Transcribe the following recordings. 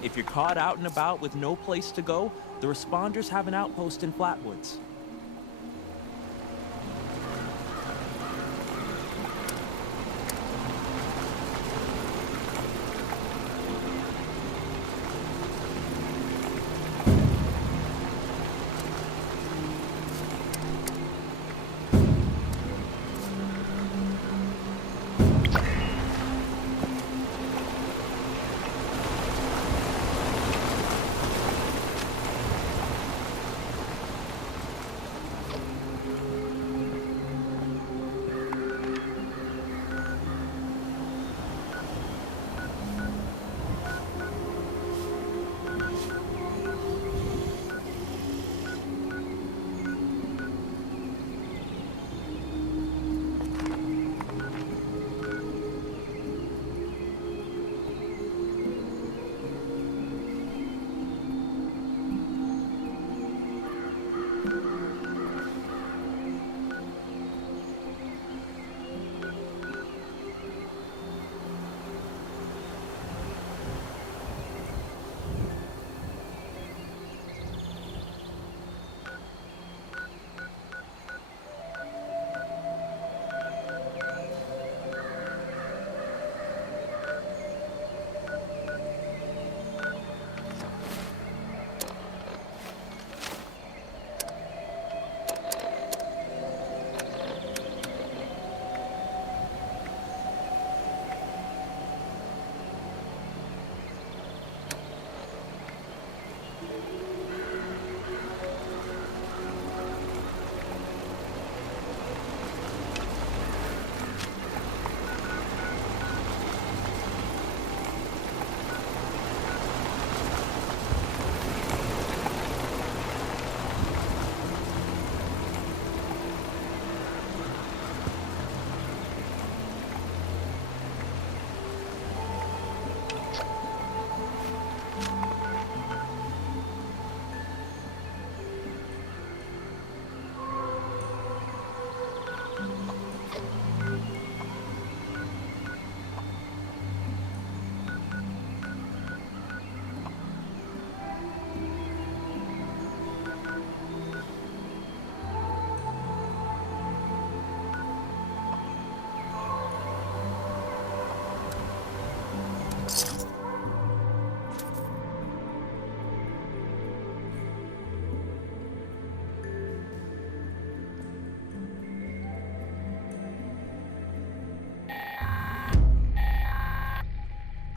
If you're caught out and about with no place to go, the responders have an outpost in Flatwoods.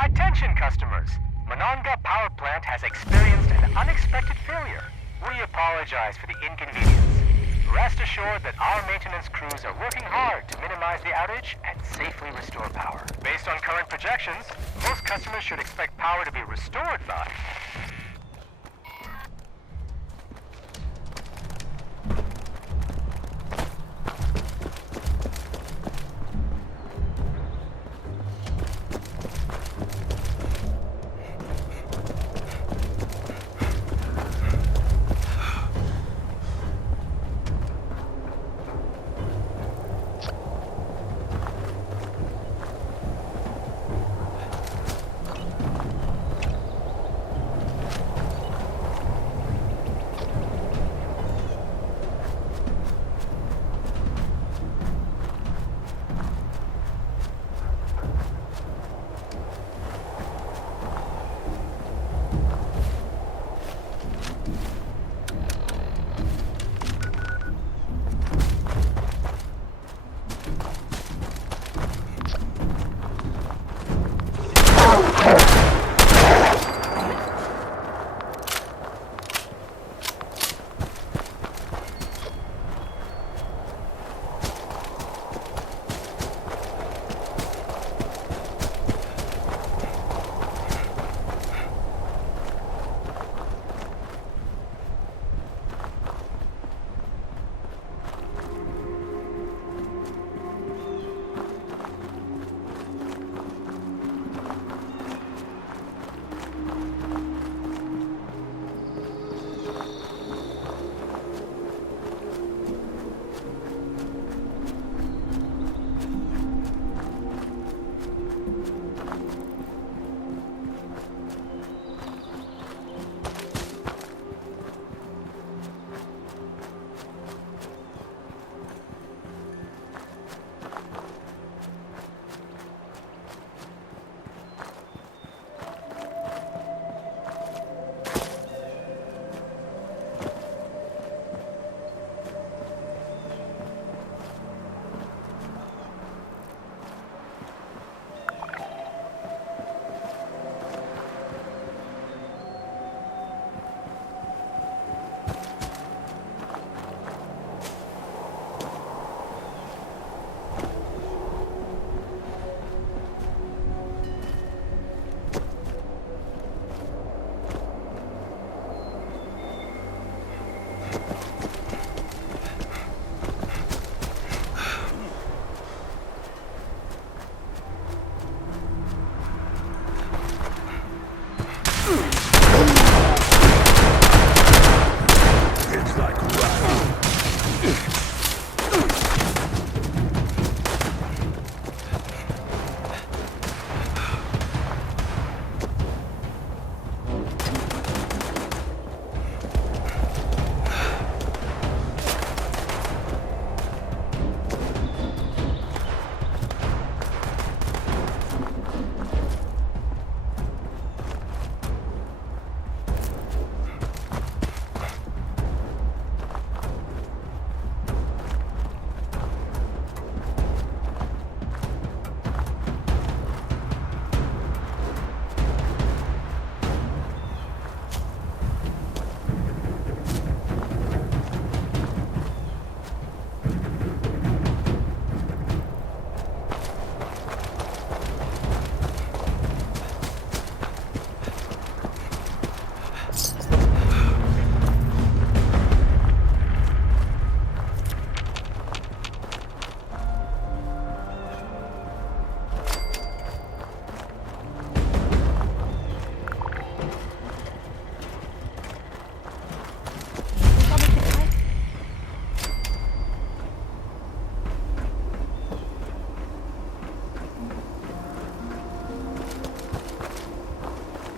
Attention customers! Monongah Power Plant has experienced an unexpected failure. We apologize for the inconvenience. Rest assured that our maintenance crews are working hard to minimize the outage and safely restore power. Based on current projections, most customers should expect power to be restored by...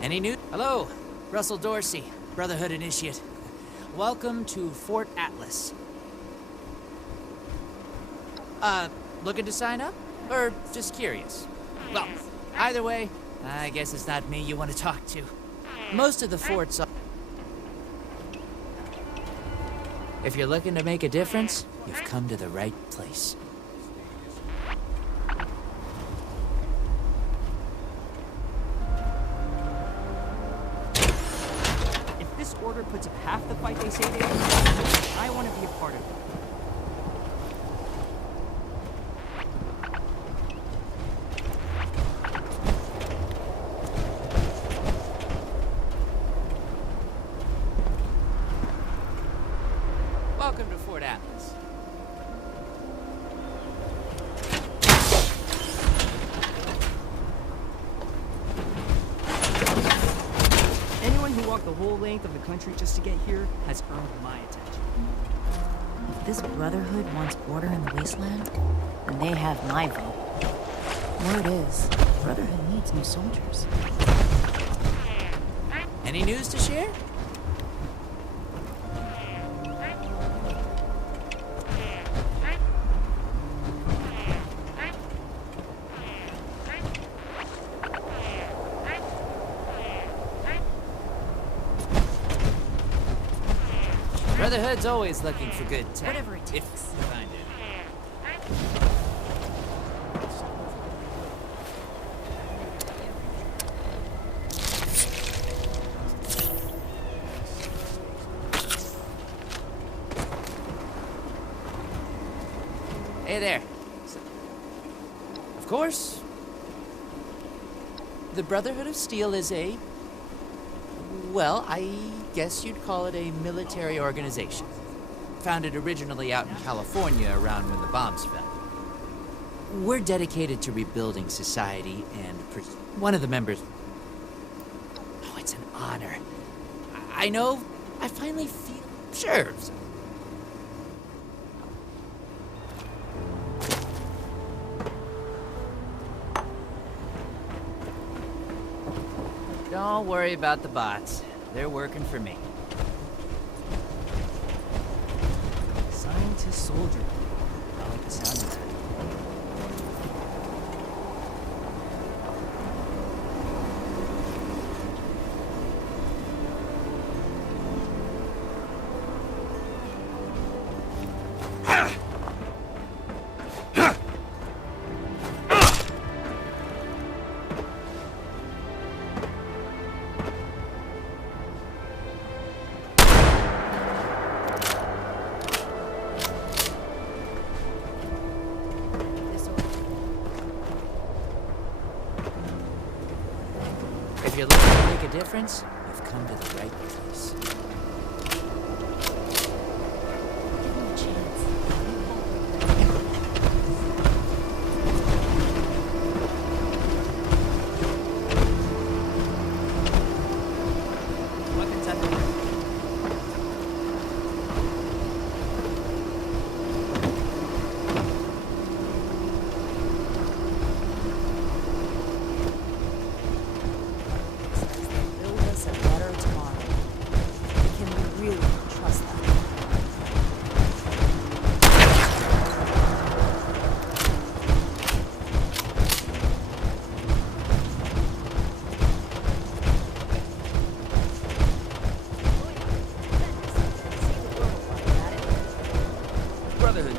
Any new? Hello, Russell Dorsey, Brotherhood Initiate. Welcome to Fort Atlas. Looking to sign up? Or just curious? Well, either way, I guess it's not me you want to talk to. Most of the forts are... If you're looking to make a difference, you've come to the right place. If this order puts up half the fight they say they will, I want to be a part of it. Welcome to Fort Atlas. Anyone who walked the whole length of the country just to get here has earned my attention. If this Brotherhood wants order in the wasteland, then they have my vote. Word is, Brotherhood needs new soldiers. Any news to share? Brotherhood's always looking for good tech. Whatever it takes. If you find it. Hey there. Of course, the Brotherhood of Steel is a... well, I guess you'd call it a military organization. Founded originally out in California around when the bombs fell. We're dedicated to rebuilding society and one of the members... Oh, it's an honor. I know, I finally feel... Sure. Don't worry about the bots. They're working for me. Scientist soldier. I like the sound of that. If you're looking to make a difference, you've come to the right place. Give me a chance. Weapons at the ready. Build us a better tomorrow. Can we really trust them? Brotherhood.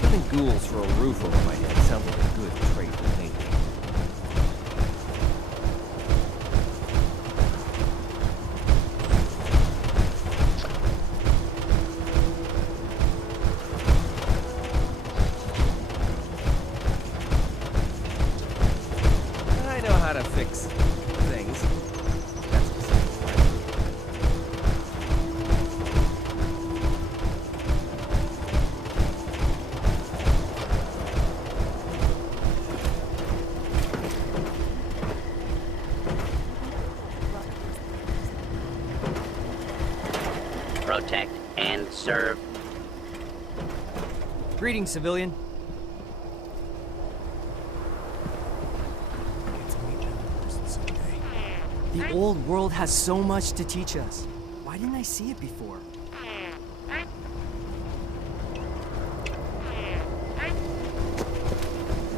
Killing ghouls for a roof over my head sounds like a good trade to me. I know how to fix things. That's the simple part. protect, and serve. Greetings, civilian. The old world has so much to teach us. Why didn't I see it before?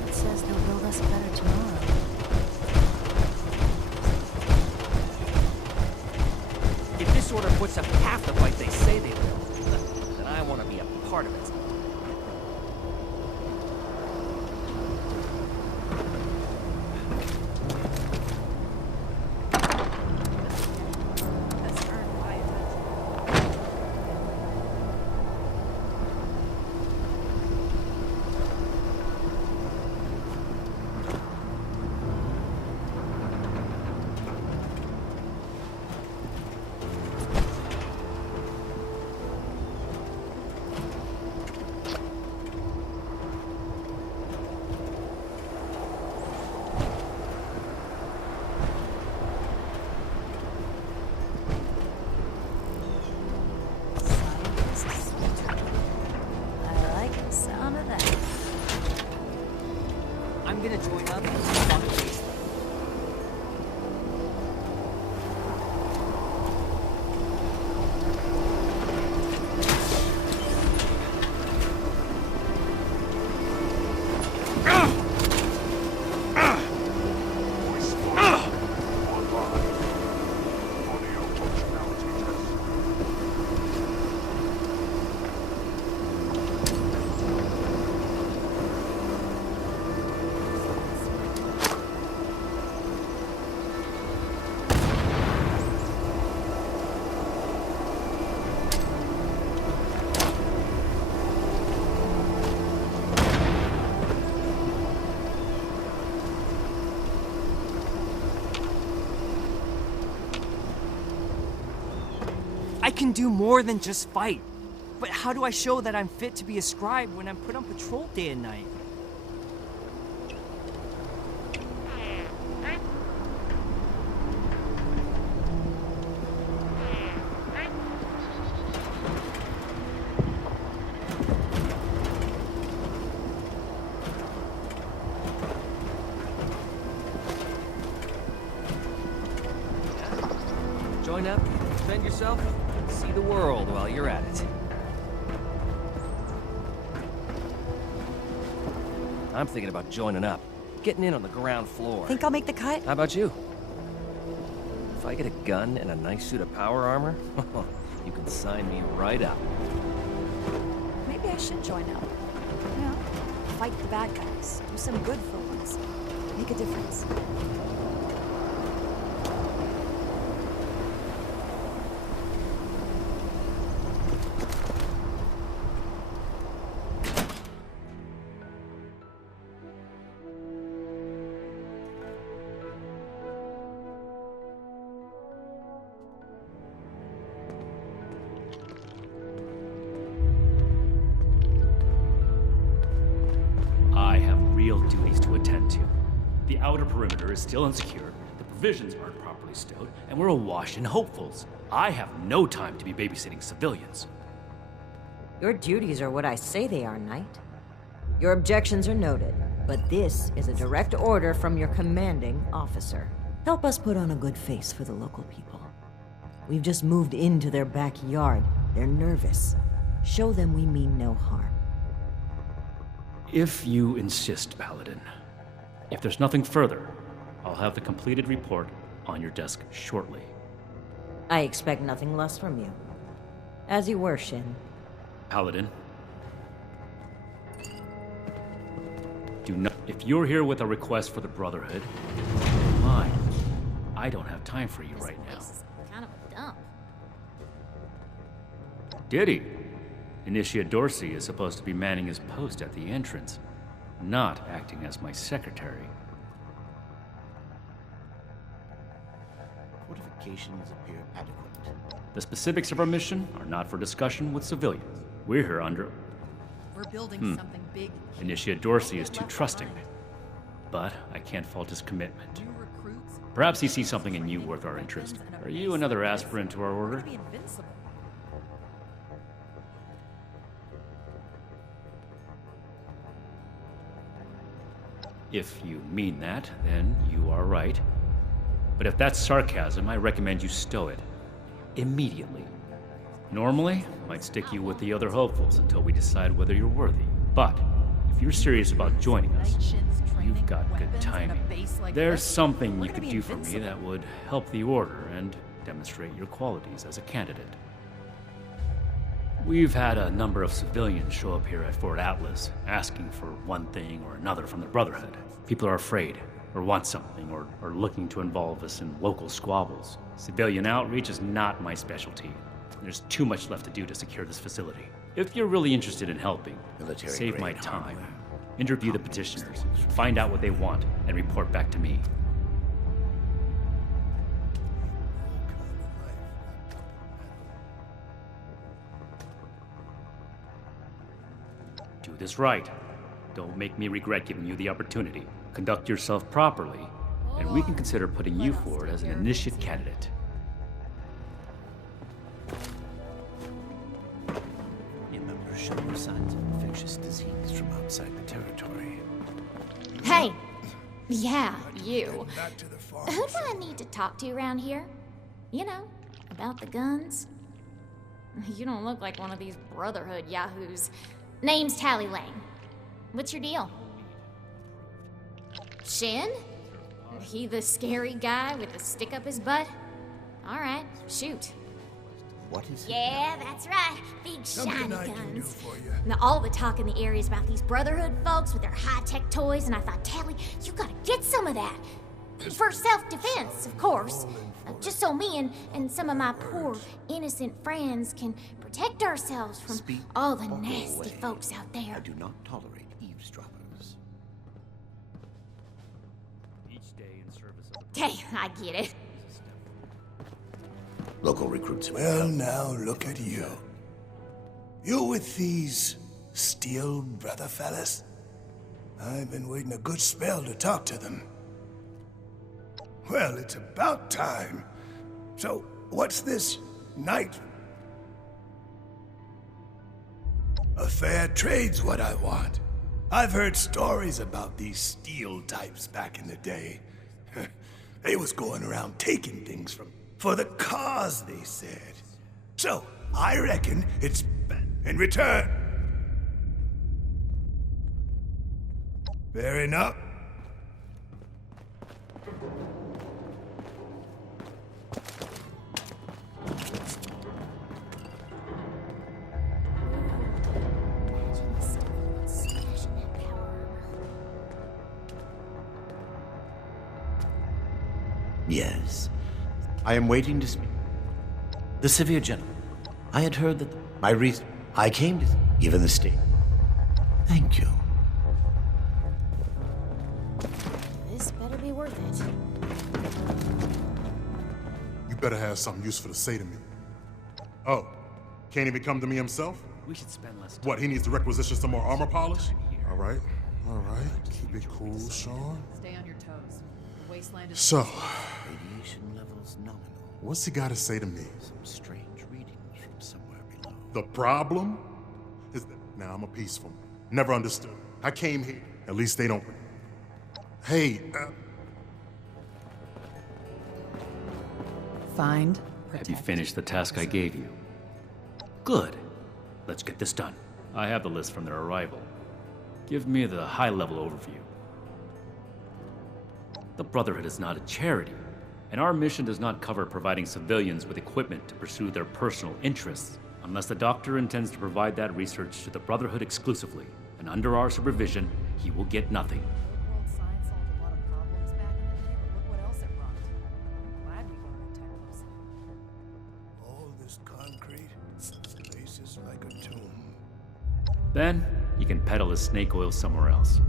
It says they'll build us a better tomorrow. If this order puts up half the fight they say they will, then I want to be a part of it. I like the sound of that. I'm gonna join up and walk the wasteland. I can do more than just fight. But how do I show that I'm fit to be a scribe when I'm put on patrol day and night? Join up, defend yourself, see the world while you're at it. I'm thinking about joining up. Getting in on the ground floor. Think I'll make the cut? How about you? If I get a gun and a nice suit of power armor, you can sign me right up. Maybe I should join up. You know, fight the bad guys. Do some good for once. Make a difference. I have real duties to attend to. The outer perimeter is still insecure, the provisions aren't properly stowed, and we're awash in hopefuls. I have no time to be babysitting civilians. Your duties are what I say they are, Knight. Your objections are noted, but this is a direct order from your commanding officer. Help us put on a good face for the local people. We've just moved into their backyard. They're nervous. Show them we mean no harm. If you insist, Paladin. If there's nothing further, I'll have the completed report on your desk shortly. I expect nothing less from you. As you were, Shin. Paladin. Do not. If you're here with a request for the Brotherhood, fine. I don't have time for you right now. This is kind of a dump. Diddy. Initiate Dorsey is supposed to be manning his post at the entrance, not acting as my secretary. Fortifications appear adequate. The specifics of our mission are not for discussion with civilians. We're here under... We're building something big. Initiate Dorsey is too trusting, but I can't fault his commitment. New recruits. Perhaps he sees something in you worth our interest. Are you another aspirant to our order? Be invincible. If you mean that, then you are right. But if that's sarcasm, I recommend you stow it. Immediately. Normally, I'd stick you with the other hopefuls until we decide whether you're worthy. But if you're serious about joining us, you've got good timing. There's something you could do for me that would help the Order and demonstrate your qualities as a candidate. We've had a number of civilians show up here at Fort Atlas, asking for one thing or another from the Brotherhood. People are afraid, or want something, or are looking to involve us in local squabbles. Civilian outreach is not my specialty. There's too much left to do to secure this facility. If you're really interested in helping, save my time. Interview the petitioners, find out what they want, and report back to me. Do this right. Don't make me regret giving you the opportunity. Conduct yourself properly, and we can consider putting you forward as an initiate candidate. Remember showing signs of infectious disease from outside the territory. Hey! Yeah, you. Who do I need to talk to around here? You know, about the guns? You don't look like one of these Brotherhood yahoos. Name's Tally Lane. What's your deal? Shin? He the scary guy with the stick up his butt? Alright, shoot. What is it? Yeah, that's right. Big shiny guns. Now, all the talk in the area is about these Brotherhood folks with their high-tech toys, and I thought, Tally, you gotta get some of that. For self-defense, of course. Just so me and some of my poor, innocent friends can protect ourselves from all the nasty folks out there. I do not tolerate eavesdroppers. Each day in service of Hey, I get it. Local recruits. Well, now look at you. You with these Steel Brother fellas? I've been waiting a good spell to talk to them. Well, it's about time. So, what's this night? A fair trade's what I want. I've heard stories about these steel types back in the day. They was going around taking things for the cause, they said. So, I reckon it's in return. Fair enough. Yes. I am waiting to speak. The severe gentleman. I had heard that my reason I came to given the state. Thank you. This better be worth it. You better have something useful to say to me. Oh, can't even come to me himself? We should spend less time. What, he needs to requisition some more armor polish? All right. Keep it cool, Sean. Stay on your toes. The wasteland is So, Radiation levels nominal. what's he got to say to me? Some strange readings from somewhere below. The problem is that now I'm a peaceful man. Never understood. I came here. At least they don't. Hey, Find. Have you finished the task I gave you? Good. Let's get this done. I have the list from their arrival. Give me the high-level overview. The Brotherhood is not a charity, and our mission does not cover providing civilians with equipment to pursue their personal interests, unless the Doctor intends to provide that research to the Brotherhood exclusively, and under our supervision, he will get nothing. World science solved a lot of problems back in the day, but look what else it brought. Glad we learned tech. All this concrete, space is like a tomb. Then, he can peddle his snake oil somewhere else.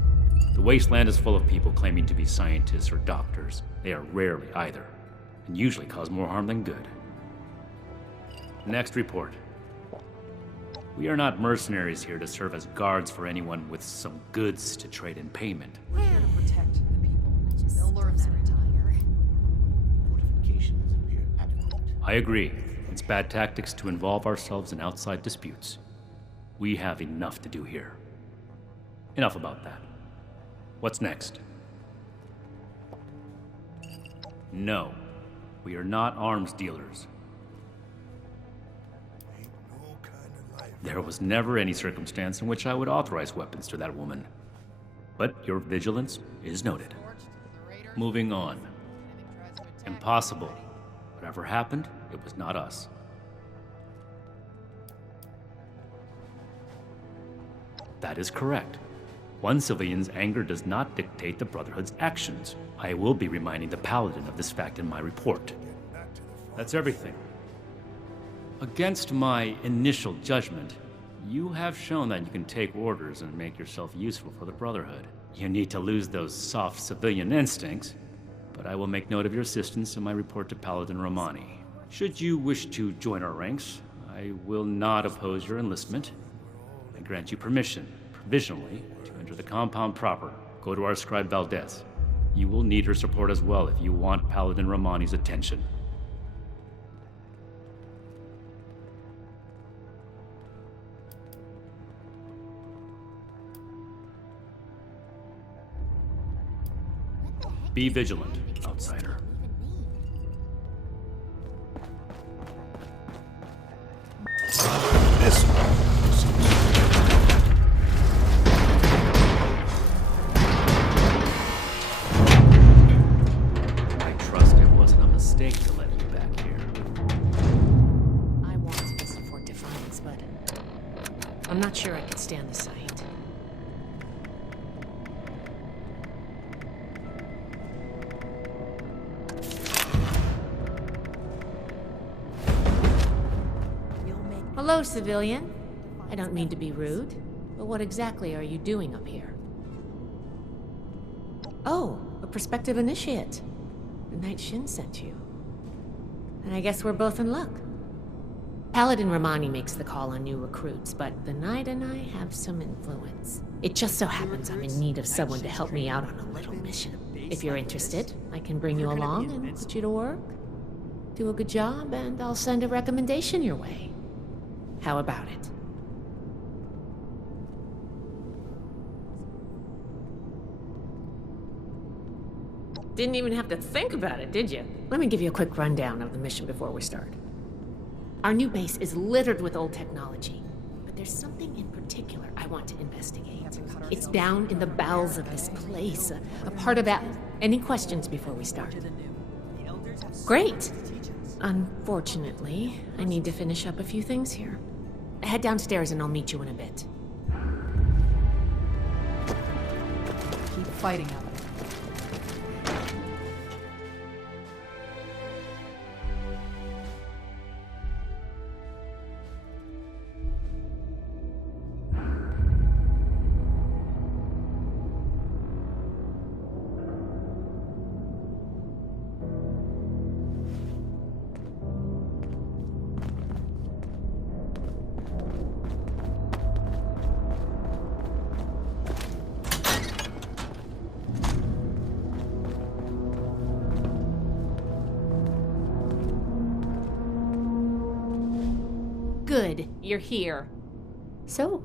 The wasteland is full of people claiming to be scientists or doctors. They are rarely either, and usually cause more harm than good. Next report. We are not mercenaries here to serve as guards for anyone with some goods to trade in payment. We're here to protect the people. They'll learn that in time. Fortifications appear adequate. I agree. It's bad tactics to involve ourselves in outside disputes. We have enough to do here. Enough about that. What's next? No. We are not arms dealers. There was never any circumstance in which I would authorize weapons to that woman. But your vigilance is noted. Moving on. Impossible. Whatever happened, it was not us. That is correct. One civilian's anger does not dictate the Brotherhood's actions. I will be reminding the Paladin of this fact in my report. That's everything. Against my initial judgment, you have shown that you can take orders and make yourself useful for the Brotherhood. You need to lose those soft civilian instincts, but I will make note of your assistance in my report to Paladin Romani. Should you wish to join our ranks, I will not oppose your enlistment. I grant you permission, provisionally, to enter the compound proper. Go to our scribe Valdez. You will need her support as well if you want Paladin Romani's attention. Be vigilant, outsider. This I trust it wasn't a mistake to let you back here. I wanted to support Defiance, but I'm not sure I could stand the sight. Hello, civilian. I don't mean to be rude, but what exactly are you doing up here? Oh, a prospective initiate. The Knight Shin sent you. And I guess we're both in luck. Paladin Romani makes the call on new recruits, but the Knight and I have some influence. It just so happens I'm in need of someone to help me out on a little mission. If you're interested, I can bring you along and put you to work. Do a good job, and I'll send a recommendation your way. How about it? Didn't even have to think about it, did you? Let me give you a quick rundown of the mission before we start. Our new base is littered with old technology, but there's something in particular I want to investigate. It's down in the bowels of this place, a part of that. Any questions before we start? Great! Unfortunately, I need to finish up a few things here. Head downstairs and I'll meet you in a bit. Keep fighting out there. Good, you're here. So,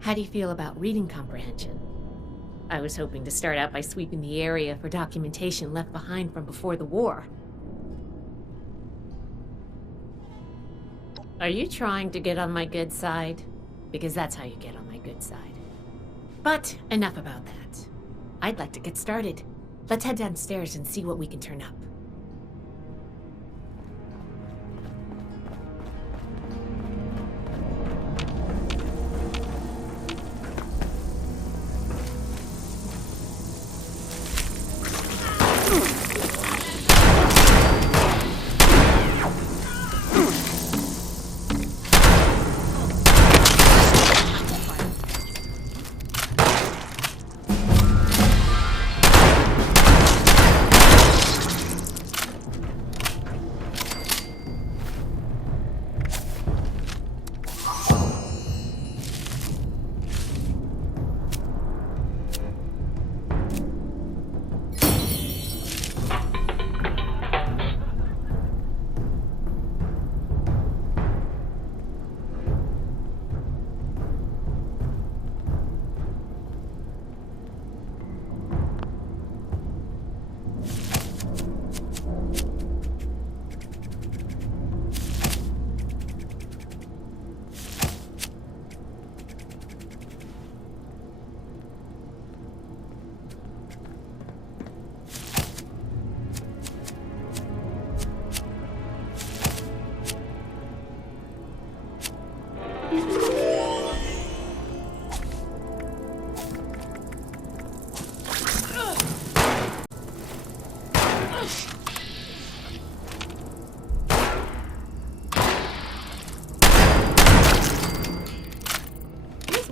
how do you feel about reading comprehension? I was hoping to start out by sweeping the area for documentation left behind from before the war. Are you trying to get on my good side? Because that's how you get on my good side. But enough about that. I'd like to get started. Let's head downstairs and see what we can turn up.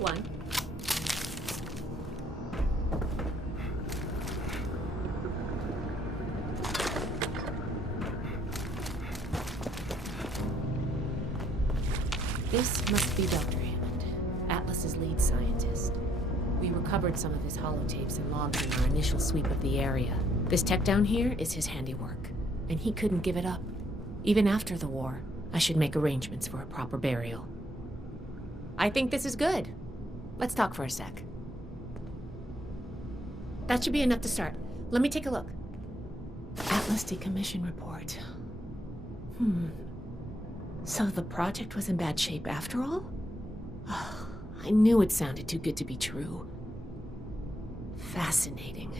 one. This must be Dr. Hammond, Atlas's lead scientist. We recovered some of his holotapes and logs in our initial sweep of the area. This tech down here is his handiwork, and he couldn't give it up. Even after the war, I should make arrangements for a proper burial. I think this is good. Let's talk for a sec. That should be enough to start. Let me take a look. Atlas decommission report. So the project was in bad shape after all? Oh, I knew it sounded too good to be true. Fascinating.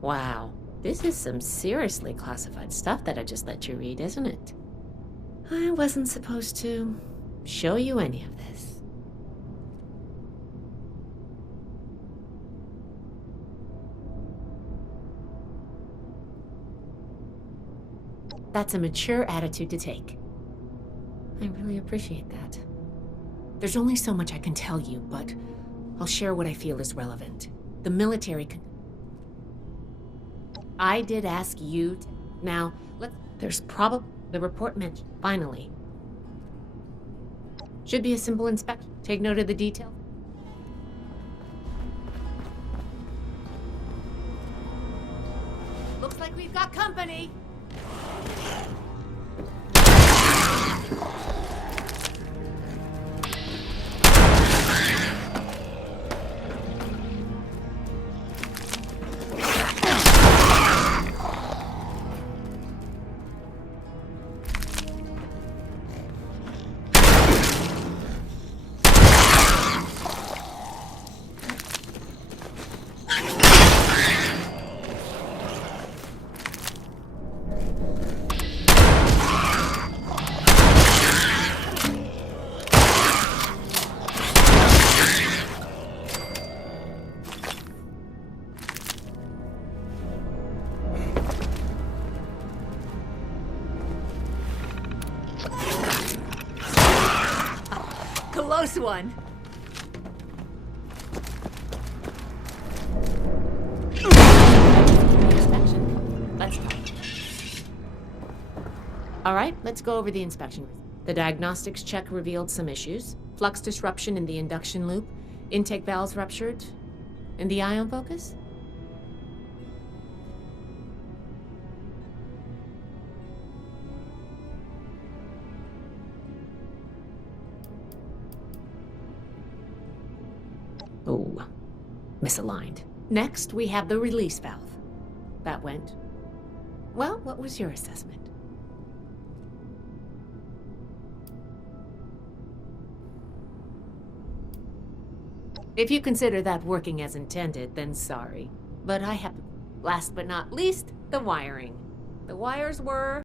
Wow. This is some seriously classified stuff that I just let you read, isn't it? I wasn't supposed to show you any of this. That's a mature attitude to take. I really appreciate that. There's only so much I can tell you, but I'll share what I feel is relevant. The military I did ask you Now, there's probably the report mentioned, finally. Should be a simple inspection. Take note of the detail. Looks like we've got company. Close one. Let's talk. All right, let's go over the inspection. The diagnostics check revealed some issues. Flux disruption in the induction loop, intake valves ruptured, and the ion focus? Oh, misaligned. Next, we have the release valve. That went. Well, what was your assessment? If you consider that working as intended, then sorry. But I have, last but not least, the wiring. The wires were